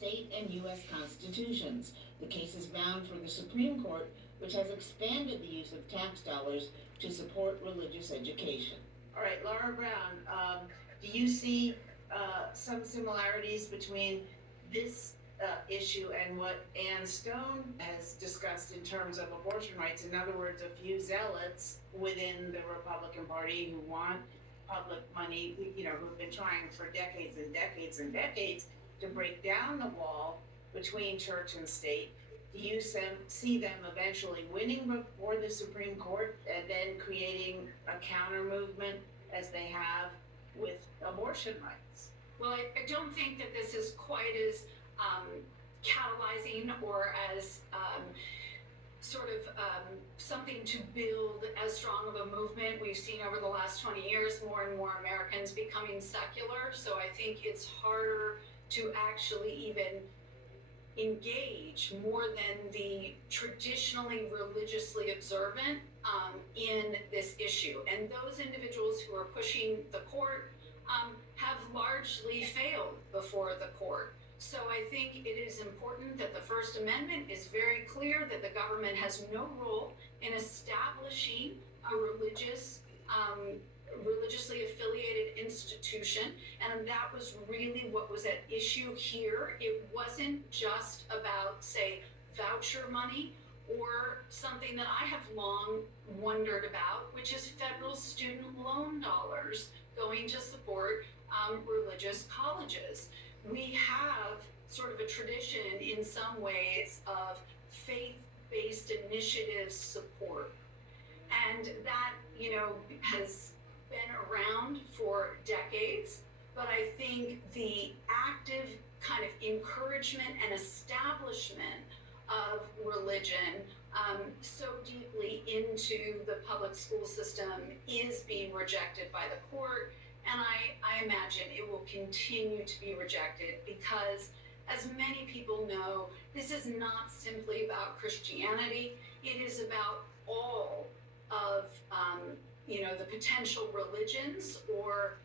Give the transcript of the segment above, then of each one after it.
state and U.S. constitutions. The case is bound for the Supreme Court, which has expanded the use of tax dollars to support religious education. All right, Laura Brown, do you see some similarities between this issue and what Ann Stone has discussed in terms of abortion rights? In other words, a few zealots within the Republican Party who want public money, who've been trying for decades and decades and decades to break down the wall between church and state. Do you see them eventually winning before the Supreme Court and then creating a counter movement as they have with abortion rights? Well, I don't think that this is quite as catalyzing or as something to build as strong of a movement. We've seen over the last 20 years more and more Americans becoming secular, so I think it's harder to actually even engage more than the traditionally religiously observant in this issue. And those individuals who are pushing the court have largely failed before the court. So I think it is important that the First Amendment is very clear that the government has no role in establishing a religiously affiliated institution, and that was really what was at issue here. It wasn't just about, say, voucher money or something that I have long wondered about, which is federal student loan dollars going to support religious colleges. We have sort of a tradition in some ways of faith-based initiative support. And that, has been around for decades, but I think the active kind of encouragement and establishment of religion so deeply into the public school system is being rejected by the court. And I imagine it will continue to be rejected because, as many people know, this is not simply about Christianity. It is about all of, the potential religions or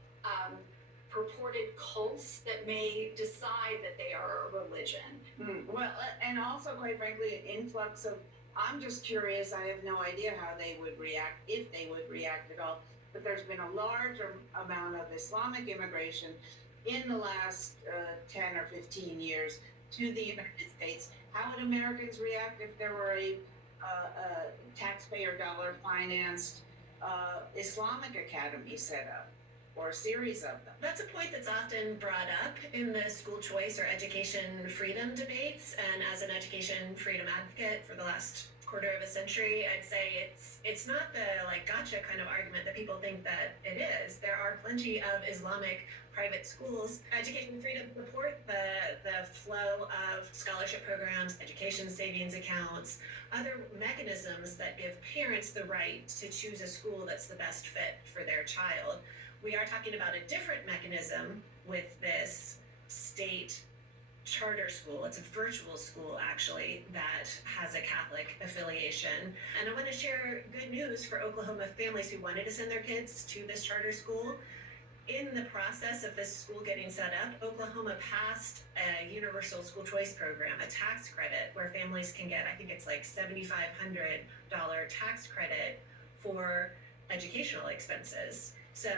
purported cults that may decide that they are a religion. Well, and also, quite frankly, an influx of, I'm just curious, I have no idea how they would react, if they would react at all, but there's been a large amount of Islamic immigration in the last 10 or 15 years to the United States. How would Americans react if there were a taxpayer dollar financed Islamic academy set up, or a series of them? That's a point that's often brought up in the school choice or education freedom debates. And as an education freedom advocate for the last quarter of a century, I'd say it's not the gotcha kind of argument that people think that it is. There are plenty of Islamic private schools. Education freedom support the flow of scholarship programs, education savings accounts, other mechanisms that give parents the right to choose a school that's the best fit for their child. We are talking about a different mechanism with this state charter school. It's a virtual school, actually, that has a Catholic affiliation. And I want to share good news for Oklahoma families who wanted to send their kids to this charter school. In the process of this school getting set up, Oklahoma passed a universal school choice program, a tax credit, where families can get, I think it's like $7,500 tax credit for educational expenses. So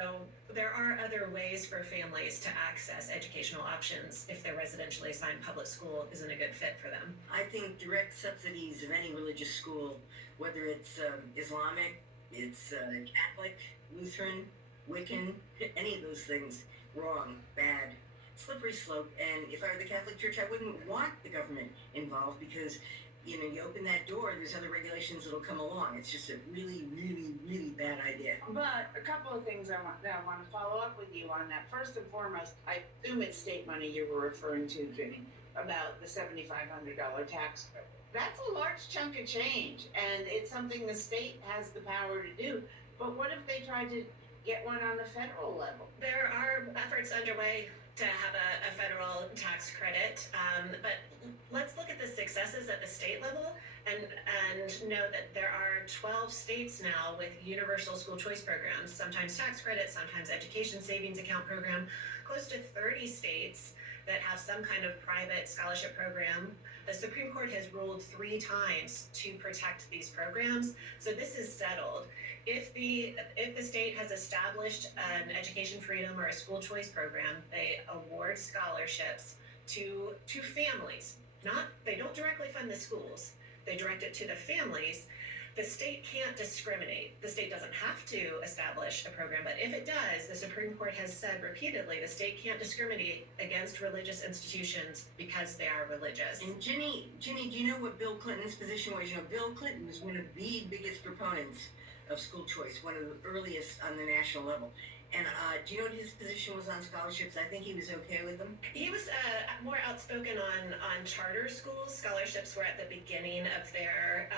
there are other ways for families to access educational options if their residentially assigned public school isn't a good fit for them. I think direct subsidies of any religious school, whether it's Islamic, it's Catholic, Lutheran, Wiccan, any of those things, wrong, bad, slippery slope. And if I were the Catholic Church, I wouldn't want the government involved because, you open that door, there's other regulations that'll come along. It's just a really, really, really bad idea. But a couple of things I want to follow up with you on that. First and foremost, I assume it's state money you were referring to, Ginny, about the $7,500 tax credit. That's a large chunk of change, and it's something the state has the power to do. But what if they tried to get one on the federal level? There are efforts underway to have a federal tax credit, but let's look at the successes at the state level and know that there are 12 states now with universal school choice programs, sometimes tax credits, sometimes education savings account program, close to 30 states that have some kind of private scholarship program. The Supreme Court has ruled 3 times to protect these programs, so this is settled. If the state has established an education freedom or a school choice program, they award scholarships to families. They don't directly fund the schools. They direct it to the families. The state can't discriminate. The state doesn't have to establish a program, but if it does, the Supreme Court has said repeatedly the state can't discriminate against religious institutions because they are religious. And Ginny, do you know what Bill Clinton's position was? You know, Bill Clinton was one of the biggest proponents of school choice, one of the earliest on the national level. And do you know what his position was on scholarships? I think he was okay with them. He was more outspoken on charter schools. Scholarships were at the beginning of their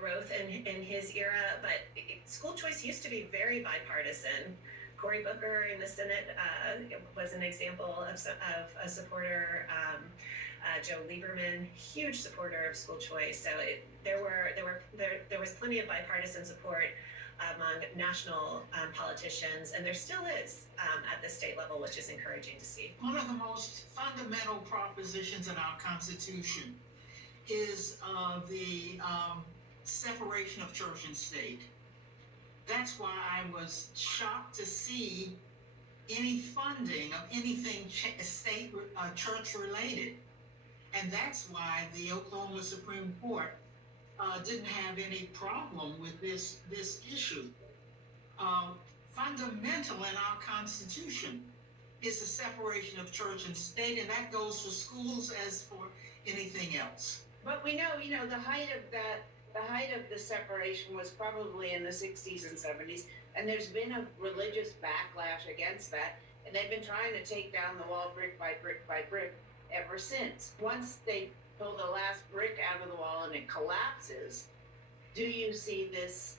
growth in his era, but school choice used to be very bipartisan. Cory Booker in the Senate was an example of a supporter. Joe Lieberman, huge supporter of school choice. So there was plenty of bipartisan support among national politicians, and there still is at the state level, which is encouraging to see. One of the most fundamental propositions in our Constitution is the separation of church and state. That's why I was shocked to see any funding of anything state church related, and that's why the Oklahoma Supreme Court didn't have any problem with this issue. Fundamental in our Constitution is the separation of church and state, and that goes for schools as for anything else. But we know, the height of the separation was probably in the 60s and 70s, and there's been a religious backlash against that, and they've been trying to take down the wall brick by brick by brick ever since. Once they pull the last brick out of the wall and it collapses, do you see this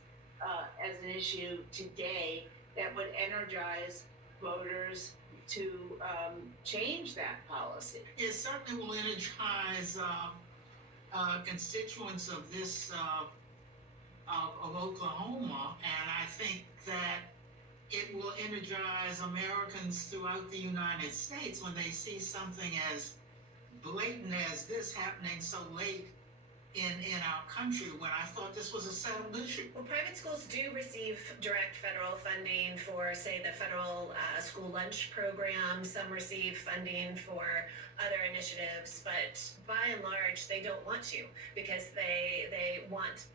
as an issue today that would energize voters to change that policy? It certainly will energize constituents of this of Oklahoma, and I think that it will energize Americans throughout the United States when they see something as blatant as this happening so late in our country, when I thought this was a settled issue. Well, private schools do receive direct federal funding for, say, the federal school lunch program. Some receive funding for other initiatives, but by and large, they don't want to, because they want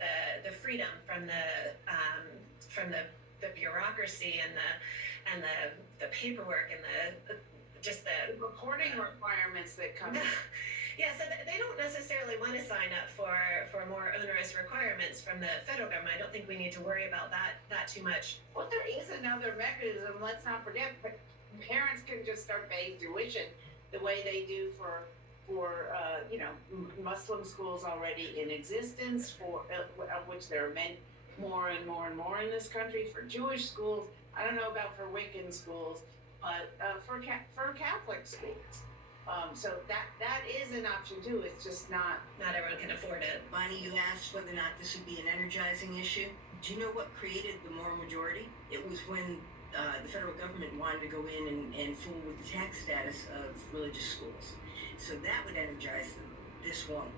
the freedom from the bureaucracy and the paperwork and the reporting requirements that come. Yeah, so they don't necessarily want to sign up for more onerous requirements from the federal government. I don't think we need to worry about that too much. Well, there is another mechanism. Let's not forget, parents can just start paying tuition the way they do for Muslim schools already in existence, of which there are many more and more and more in this country. For Jewish schools, I don't know about for Wiccan schools, but for Catholic schools. So that is an option too. It's just not everyone can afford it. Bonnie, you asked whether or not this would be an energizing issue. Do you know what created the moral majority? It was when the federal government wanted to go in and fool with the tax status of religious schools. So that would energize them. This won't.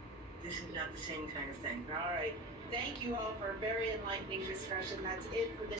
This is not the same kind of thing. all right. Thank you all for a very enlightening discussion. That's it for this.